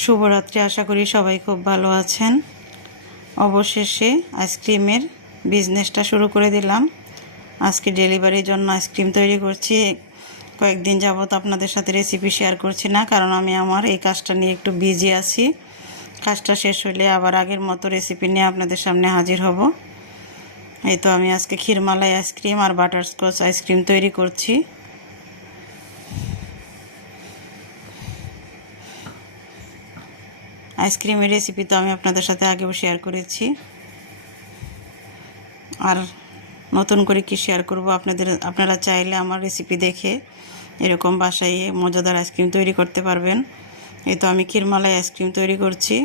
শুভরাত্রি। আশা করি সবাই খুব ভালো আছেন। অবশেষে আইসক্রিমের বিজনেসটা শুরু করে দিলাম। আজকে ডেলিভারির জন্য আইসক্রিম তৈরি করছি। কয়েকদিন যাবত আপনাদের সাথে রেসিপি শেয়ার করছি না, কারণ আমি আমার এই কাজটা নিয়ে একটু বিজি আছি। কাজটা শেষ হলে আবার আগের মতো রেসিপি নিয়ে আপনাদের সামনে হাজির হব। এই তো আমি আজকে ক্ষীরমালাই আইসক্রিম আর বাটারস্কচ আইসক্রিম তৈরি করছি। আইসক্রিমের রেসিপি তো আমি আপনাদের সাথে আগেও শেয়ার করেছি, আর নতুন করে কি শেয়ার করব। আপনারা চাইলে আমার রেসিপি দেখে এরকম বাসায় মজাদার আইসক্রিম তৈরি করতে পারবেন। এই তো আমি ক্ষীরমালাই আইসক্রিম তৈরি করছি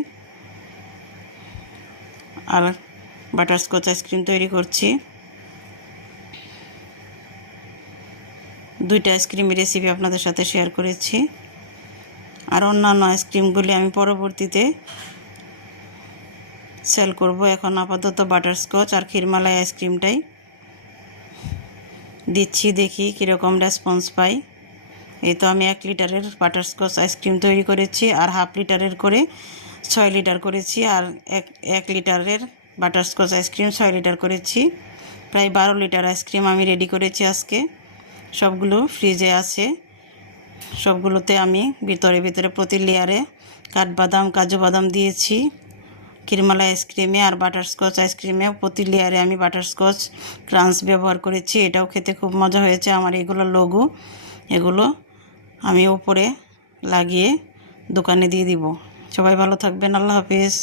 আর বাটারস্কচ আইসক্রিম তৈরি করছি। দুইটা আইসক্রিমের রেসিপি আপনাদের সাথে শেয়ার করেছি, আর অন্যান্য আইসক্রিমগুলি আমি পরবর্তীতে সেল করব। এখন আপাতত বাটারস্কচ আর ক্ষীরমালাই আইসক্রিমটাই দিচ্ছি, দেখি কীরকম রেসপন্স পাই। এই তো আমি 1 লিটারের বাটারস্কচ আইসক্রিম তৈরি করেছি, আর হাফ লিটারের করে 6 লিটার করেছি, আর 1 লিটারের বাটারস্কচ আইসক্রিম 6 লিটার করেছি। প্রায় 12 লিটার আইসক্রিম আমি রেডি করেছি আজকে। সবগুলো ফ্রিজে আছে। সবগুলোতে আমি ভিতরে প্রতি লেয়ারে কাঠবাদাম, কাজু বাদাম দিয়েছি। ক্ষীরমালাই আইসক্রিমে আর বাটারস্কচ আইসক্রিমেও প্রতি লেয়ারে আমি বাটারস্কচ ক্রাঞ্চ ব্যবহার করেছি। এটাও খেতে খুব মজা হয়েছে। আমার এগুলো লোগো, এগুলো আমি উপরে লাগিয়ে দোকানে দিয়ে দিব। সবাই ভালো থাকবেন। আল্লাহ হাফেজ।